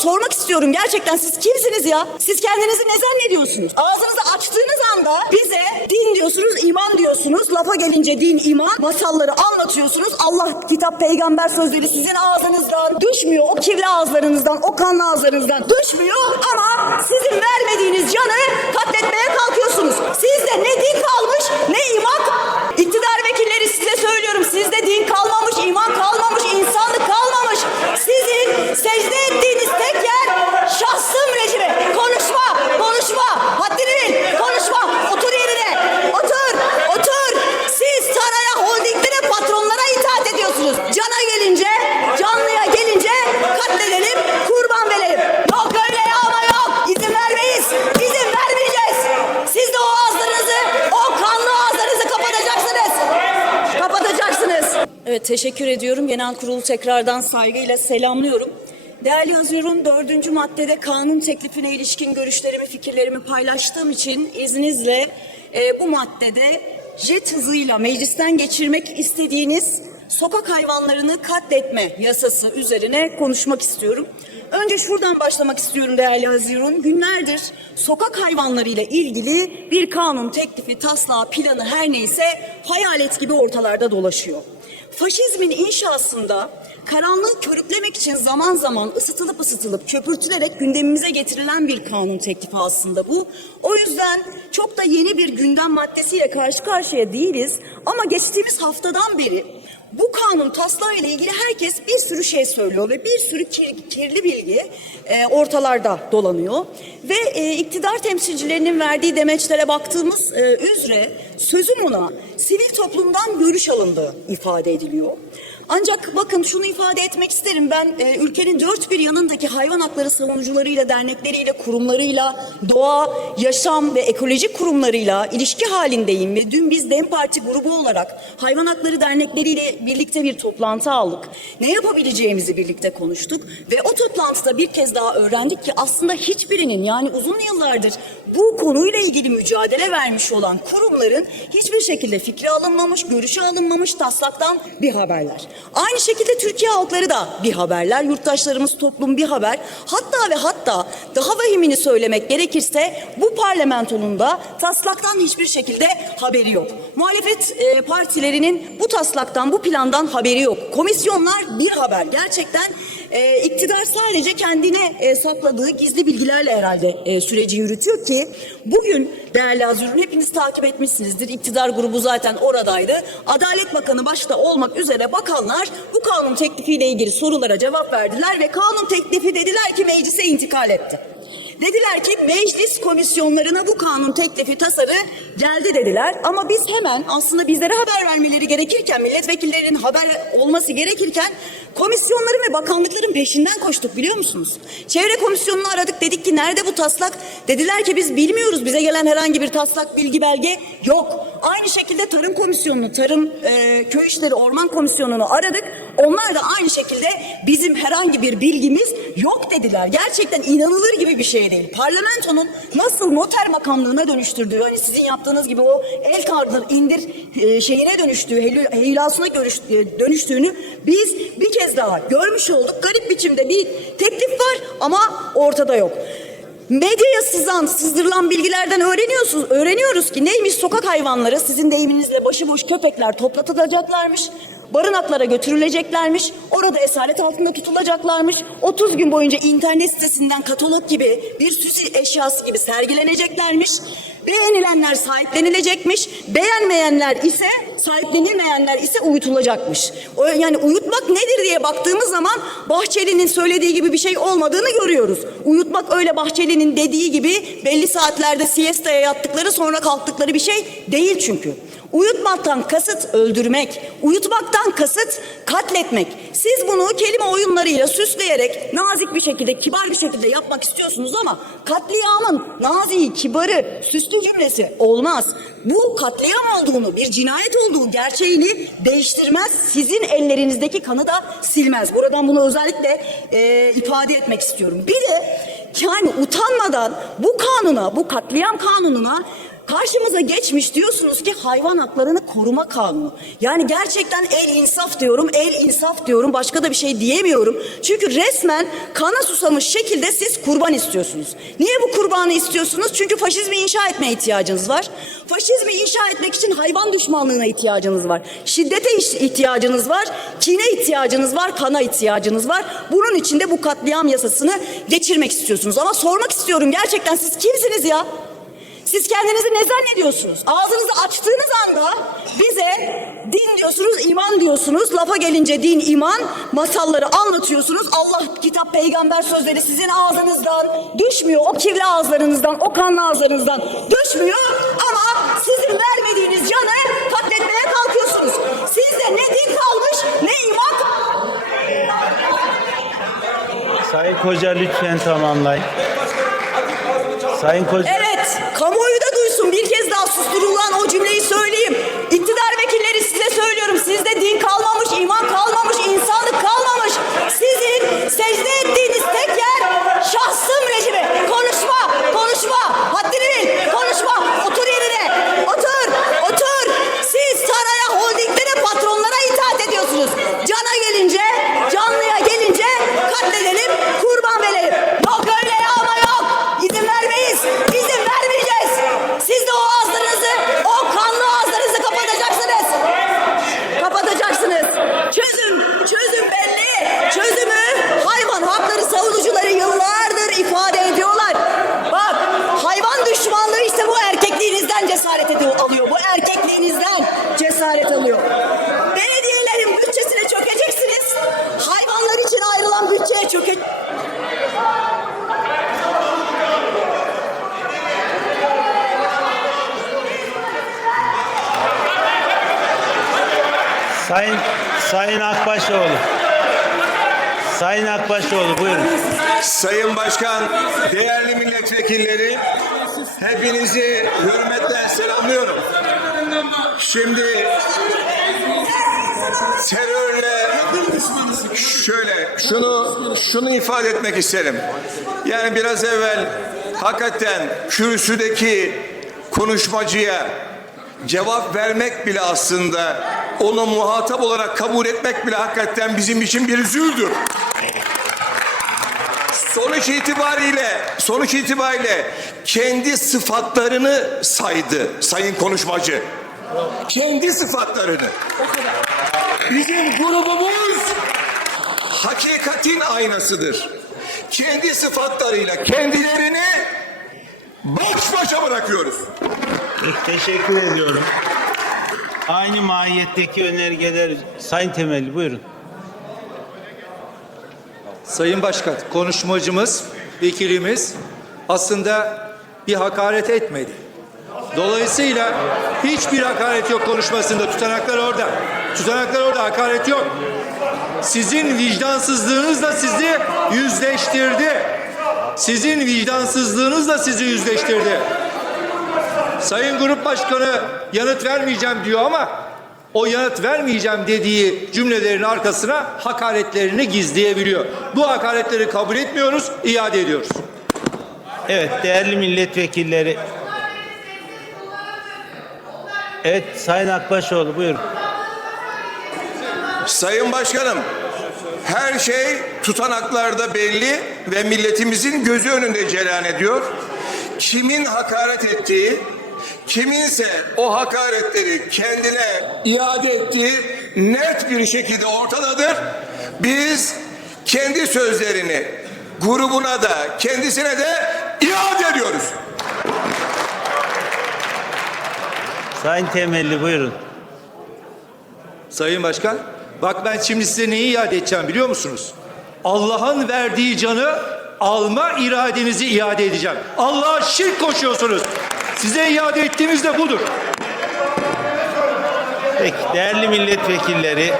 sormak istiyorum gerçekten siz kimsiniz ya? Siz kendinizi ne zannediyorsunuz? Ağzınızı açtığınız anda bize din diyorsunuz, iman diyorsunuz. Lafa gelince din, iman, masalları anlatıyorsunuz. Allah, kitap, peygamber sözleri sizin ağzınızdan düşmüyor. O kirli ağızlarınızdan, o kanlı ağızlarınızdan düşmüyor. Ama sizin vermediğiniz canı katletmeye kalkıyorsunuz. Sizde ne din kalmış ne iman. İktidar vekilleri size söylüyorum. Sizde din kalmamış, iman kalmamış, teşekkür ediyorum. Genel kurulu tekrardan saygıyla selamlıyorum. Değerli yazıyorum dördüncü maddede kanun teklifine ilişkin görüşlerimi, fikirlerimi paylaştığım için izninizle e, bu maddede jet hızıyla meclisten geçirmek istediğiniz sokak hayvanlarını katletme yasası üzerine konuşmak istiyorum. Önce şuradan başlamak istiyorum değerli Hazirun. Günlerdir sokak hayvanlarıyla ilgili bir kanun teklifi, taslağı, planı her neyse hayalet gibi ortalarda dolaşıyor. Faşizmin inşasında karanlığı körüklemek için zaman zaman ısıtılıp ısıtılıp köpürtülerek gündemimize getirilen bir kanun teklifi aslında bu. O yüzden çok da yeni bir gündem maddesiyle karşı karşıya değiliz. Ama geçtiğimiz haftadan beri bu kanun taslağı ile ilgili herkes bir sürü şey söylüyor ve bir sürü kir- kirli bilgi e, ortalarda dolanıyor. Ve e, iktidar temsilcilerinin verdiği demeçlere baktığımız e, üzere sözüm ona sivil toplumdan görüş alındığı ifade ediliyor. Ancak bakın şunu ifade etmek isterim ben e, ülkenin dört bir yanındaki hayvan hakları savunucularıyla, dernekleriyle, kurumlarıyla, doğa, yaşam ve ekoloji kurumlarıyla ilişki halindeyim ve dün biz DEM Parti grubu olarak hayvan hakları dernekleriyle birlikte bir toplantı aldık. Ne yapabileceğimizi birlikte konuştuk ve o toplantıda bir kez daha öğrendik ki aslında hiçbirinin yani uzun yıllardır bu konuyla ilgili mücadele vermiş olan kurumların hiçbir şekilde fikri alınmamış, görüşü alınmamış taslaktan bir haberler. Aynı şekilde Türkiye halkları da bir haberler, yurttaşlarımız toplum bir haber. Hatta ve hatta daha vahimini söylemek gerekirse bu parlamentonun da taslaktan hiçbir şekilde haberi yok. Muhalefet e, partilerinin bu taslaktan, bu plandan haberi yok. Komisyonlar bir haber. Gerçekten e, iktidar sadece kendine e, sakladığı gizli bilgilerle herhalde e, süreci yürütüyor ki bugün değerli Azür'ün hepiniz takip etmişsinizdir. İktidar grubu zaten oradaydı. Adalet Bakanı başta olmak üzere bakanlar bu kanun teklifiyle ilgili sorulara cevap verdiler ve kanun teklifi dediler ki meclise intikal etti. Dediler ki meclis komisyonlarına bu kanun teklifi tasarı geldi dediler. Ama biz hemen aslında bizlere haber vermeleri gerekirken, milletvekillerinin haber olması gerekirken komisyonların ve bakanlıkların peşinden koştuk biliyor musunuz? Çevre komisyonunu aradık dedik ki nerede bu taslak? Dediler ki biz bilmiyoruz bize gelen herhangi bir taslak bilgi belge yok. Aynı şekilde Tarım Komisyonu'nu, Tarım e, Köy İşleri Orman Komisyonu'nu aradık. Onlar da aynı şekilde bizim herhangi bir bilgimiz yok dediler. Gerçekten inanılır gibi bir şey değil. Parlamentonun nasıl noter makamlığına dönüştürdüğü, hani sizin yaptığınız gibi o el kaldır, indir e, şeyine dönüştüğü, heyilasına görüş- dönüştüğünü biz bir kez daha görmüş olduk. Garip biçimde bir teklif var ama ortada yok. Medyaya sızan, sızdırılan bilgilerden öğreniyorsunuz, öğreniyoruz ki neymiş sokak hayvanları sizin deyiminizle başıboş köpekler toplatılacaklarmış. Barınaklara götürüleceklermiş. Orada esaret altında tutulacaklarmış. 30 gün boyunca internet sitesinden katalog gibi bir süs eşyası gibi sergileneceklermiş. Beğenilenler sahiplenilecekmiş. Beğenmeyenler ise sahiplenilmeyenler ise uyutulacakmış. O, yani uyutmak nedir diye baktığımız zaman Bahçeli'nin söylediği gibi bir şey olmadığını görüyoruz. Uyutmak öyle Bahçeli'nin dediği gibi belli saatlerde siesta'ya yattıkları sonra kalktıkları bir şey değil çünkü. Uyutmaktan kasıt öldürmek, uyutmaktan kasıt katletmek. Siz bunu kelime oyunlarıyla süsleyerek nazik bir şekilde, kibar bir şekilde yapmak istiyorsunuz ama katliamın naziği, kibarı, süslü cümlesi olmaz. Bu katliam olduğunu, bir cinayet olduğu gerçeğini değiştirmez. Sizin ellerinizdeki kanı da silmez. Buradan bunu özellikle e, ifade etmek istiyorum. Bir de yani utanmadan bu kanuna, bu katliam kanununa Karşımıza geçmiş diyorsunuz ki hayvan haklarını koruma kanunu. Yani gerçekten el insaf diyorum, el insaf diyorum. Başka da bir şey diyemiyorum. Çünkü resmen kana susamış şekilde siz kurban istiyorsunuz. Niye bu kurbanı istiyorsunuz? Çünkü faşizmi inşa etmeye ihtiyacınız var. Faşizmi inşa etmek için hayvan düşmanlığına ihtiyacınız var. Şiddete ihtiyacınız var. Kine ihtiyacınız var. Kana ihtiyacınız var. Bunun için de bu katliam yasasını geçirmek istiyorsunuz. Ama sormak istiyorum gerçekten siz kimsiniz ya? Siz kendinizi ne zannediyorsunuz? Ağzınızı açtığınız anda bize din diyorsunuz, iman diyorsunuz. Lafa gelince din, iman masalları anlatıyorsunuz. Allah, kitap, peygamber sözleri sizin ağzınızdan düşmüyor. O kirli ağızlarınızdan, o kanlı ağızlarınızdan düşmüyor. Ama sizin vermediğiniz canı katletmeye kalkıyorsunuz. Sizde ne din kalmış, ne iman Sayın Koca lütfen tamamlayın. Sayın Koca. Evet, Sayın Akbaşoğlu. Sayın Akbaşoğlu buyurun. Sayın Başkan, değerli milletvekilleri, hepinizi hürmetle selamlıyorum. Şimdi terörle şöyle şunu şunu ifade etmek isterim. Yani biraz evvel hakikaten kürsüdeki konuşmacıya cevap vermek bile aslında onu muhatap olarak kabul etmek bile hakikaten bizim için bir üzüldür. Sonuç itibariyle, sonuç itibariyle kendi sıfatlarını saydı sayın konuşmacı. Kendi sıfatlarını. Bizim grubumuz hakikatin aynasıdır. Kendi sıfatlarıyla kendilerini baş başa bırakıyoruz. Teşekkür ediyorum. Aynı mahiyetteki önergeler Sayın Temelli buyurun. Sayın Başkan, konuşmacımız, vekilimiz aslında bir hakaret etmedi. Dolayısıyla hiçbir hakaret yok konuşmasında. Tutanaklar orada. Tutanaklar orada. Hakaret yok. Sizin vicdansızlığınız da sizi yüzleştirdi. Sizin vicdansızlığınız da sizi yüzleştirdi. Sayın Grup Başkanı yanıt vermeyeceğim diyor ama o yanıt vermeyeceğim dediği cümlelerin arkasına hakaretlerini gizleyebiliyor. Bu hakaretleri kabul etmiyoruz, iade ediyoruz. Evet değerli milletvekilleri. Evet Sayın Akbaşoğlu buyurun. Sayın Başkanım, her şey tutanaklarda belli ve milletimizin gözü önünde cereyan ediyor. Kimin hakaret ettiği, kiminse o hakaretleri kendine iade ettiği net bir şekilde ortadadır. Biz kendi sözlerini grubuna da kendisine de iade ediyoruz. Sayın Temelli buyurun. Sayın Başkan, bak ben şimdi size neyi iade edeceğim biliyor musunuz? Allah'ın verdiği canı alma iradenizi iade edeceğim. Allah'a şirk koşuyorsunuz. Size iade ettiğimiz de budur. Peki değerli milletvekilleri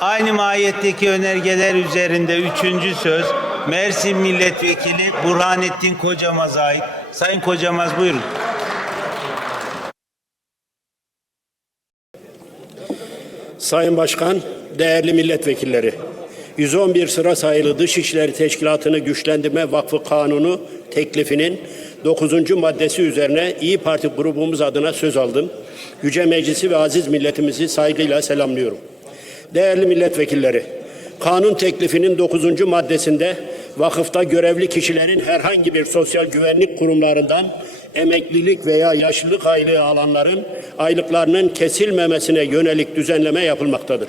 aynı mahiyetteki önergeler üzerinde üçüncü söz Mersin Milletvekili Burhanettin Kocamaz'a ait. Sayın Kocamaz buyurun. Sayın Başkan, değerli milletvekilleri. 111 sıra sayılı Dışişleri Teşkilatı'nı Güçlendirme Vakfı Kanunu teklifinin 9. maddesi üzerine İyi Parti grubumuz adına söz aldım. Yüce Meclisi ve aziz milletimizi saygıyla selamlıyorum. Değerli milletvekilleri, kanun teklifinin 9. maddesinde vakıfta görevli kişilerin herhangi bir sosyal güvenlik kurumlarından emeklilik veya yaşlılık aylığı alanların aylıklarının kesilmemesine yönelik düzenleme yapılmaktadır.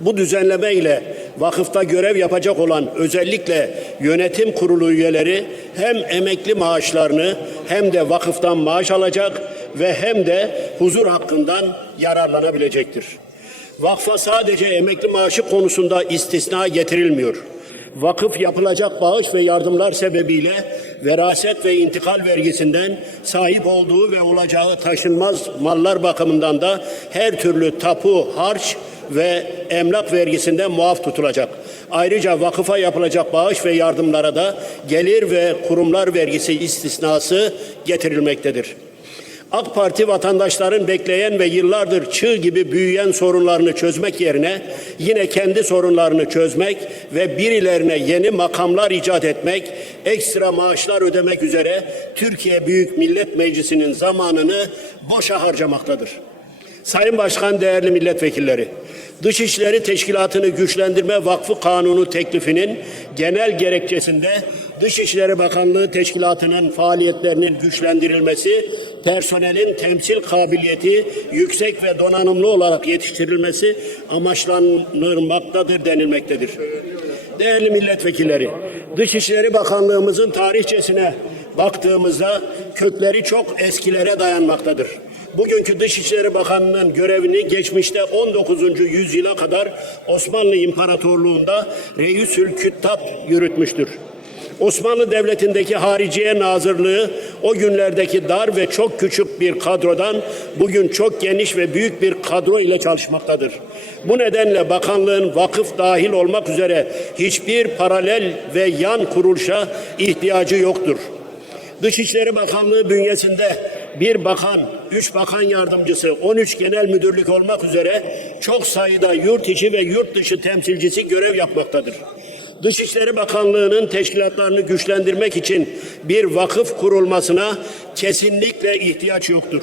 Bu düzenleme ile vakıfta görev yapacak olan özellikle yönetim kurulu üyeleri hem emekli maaşlarını hem de vakıftan maaş alacak ve hem de huzur hakkından yararlanabilecektir. Vakfa sadece emekli maaşı konusunda istisna getirilmiyor. Vakıf yapılacak bağış ve yardımlar sebebiyle veraset ve intikal vergisinden sahip olduğu ve olacağı taşınmaz mallar bakımından da her türlü tapu, harç ve emlak vergisinden muaf tutulacak. Ayrıca vakıfa yapılacak bağış ve yardımlara da gelir ve kurumlar vergisi istisnası getirilmektedir. AK Parti vatandaşların bekleyen ve yıllardır çığ gibi büyüyen sorunlarını çözmek yerine yine kendi sorunlarını çözmek ve birilerine yeni makamlar icat etmek, ekstra maaşlar ödemek üzere Türkiye Büyük Millet Meclisi'nin zamanını boşa harcamaktadır. Sayın Başkan, değerli milletvekilleri, Dışişleri Teşkilatı'nı Güçlendirme Vakfı Kanunu teklifinin genel gerekçesinde Dışişleri Bakanlığı Teşkilatı'nın faaliyetlerinin güçlendirilmesi, personelin temsil kabiliyeti yüksek ve donanımlı olarak yetiştirilmesi amaçlanmaktadır denilmektedir. Değerli milletvekilleri, Dışişleri Bakanlığımızın tarihçesine baktığımızda kökleri çok eskilere dayanmaktadır. Bugünkü Dışişleri Bakanlığı'nın görevini geçmişte 19. yüzyıla kadar Osmanlı İmparatorluğu'nda Reisül Küttab yürütmüştür. Osmanlı Devleti'ndeki Hariciye Nazırlığı o günlerdeki dar ve çok küçük bir kadrodan bugün çok geniş ve büyük bir kadro ile çalışmaktadır. Bu nedenle bakanlığın vakıf dahil olmak üzere hiçbir paralel ve yan kuruluşa ihtiyacı yoktur. Dışişleri Bakanlığı bünyesinde bir bakan, üç bakan yardımcısı, 13 genel müdürlük olmak üzere çok sayıda yurt içi ve yurt dışı temsilcisi görev yapmaktadır. Dışişleri Bakanlığı'nın teşkilatlarını güçlendirmek için bir vakıf kurulmasına kesinlikle ihtiyaç yoktur.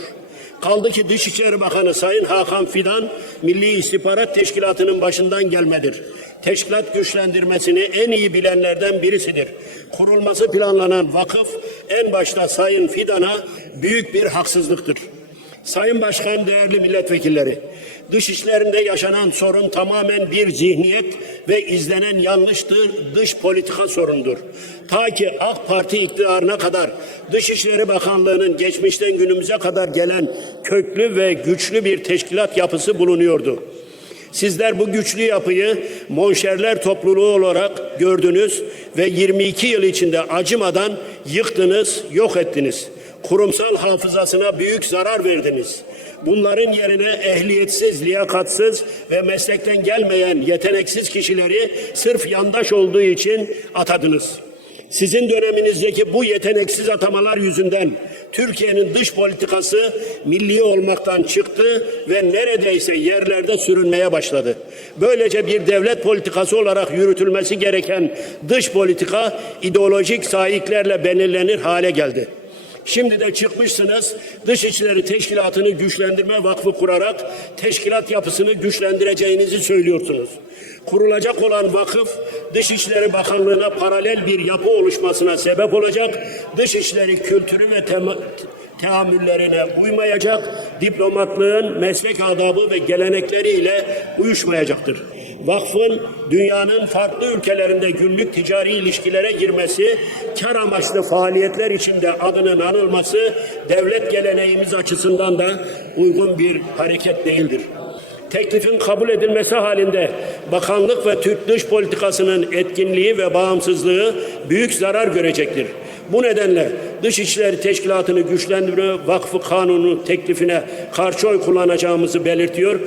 Kaldı ki Dışişleri Bakanı Sayın Hakan Fidan Milli İstihbarat Teşkilatı'nın başından gelmedir. Teşkilat güçlendirmesini en iyi bilenlerden birisidir. Kurulması planlanan vakıf en başta Sayın Fidan'a büyük bir haksızlıktır. Sayın Başkan, değerli milletvekilleri, dış işlerinde yaşanan sorun tamamen bir zihniyet ve izlenen yanlıştır, dış politika sorundur. Ta ki AK Parti iktidarına kadar Dışişleri Bakanlığı'nın geçmişten günümüze kadar gelen köklü ve güçlü bir teşkilat yapısı bulunuyordu. Sizler bu güçlü yapıyı monşerler topluluğu olarak gördünüz ve 22 yıl içinde acımadan yıktınız, yok ettiniz. Kurumsal hafızasına büyük zarar verdiniz. Bunların yerine ehliyetsiz, liyakatsız ve meslekten gelmeyen yeteneksiz kişileri sırf yandaş olduğu için atadınız. Sizin döneminizdeki bu yeteneksiz atamalar yüzünden Türkiye'nin dış politikası milli olmaktan çıktı ve neredeyse yerlerde sürünmeye başladı. Böylece bir devlet politikası olarak yürütülmesi gereken dış politika ideolojik sahiplerle belirlenir hale geldi. Şimdi de çıkmışsınız Dışişleri Teşkilatı'nı güçlendirme vakfı kurarak teşkilat yapısını güçlendireceğinizi söylüyorsunuz. Kurulacak olan vakıf Dışişleri Bakanlığı'na paralel bir yapı oluşmasına sebep olacak. Dışişleri kültürü ve teamüllerine uymayacak, diplomatlığın meslek adabı ve gelenekleriyle uyuşmayacaktır. Vakfın dünyanın farklı ülkelerinde günlük ticari ilişkilere girmesi, kar amaçlı faaliyetler içinde adının anılması devlet geleneğimiz açısından da uygun bir hareket değildir. Teklifin kabul edilmesi halinde bakanlık ve Türk dış politikasının etkinliği ve bağımsızlığı büyük zarar görecektir. Bu nedenle Dışişleri Teşkilatı'nı güçlendirme vakfı kanunu teklifine karşı oy kullanacağımızı belirtiyor.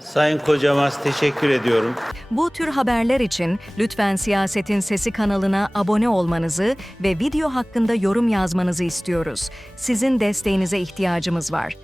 Sayın Kocamaz teşekkür ediyorum. Bu tür haberler için lütfen Siyasetin Sesi kanalına abone olmanızı ve video hakkında yorum yazmanızı istiyoruz. Sizin desteğinize ihtiyacımız var.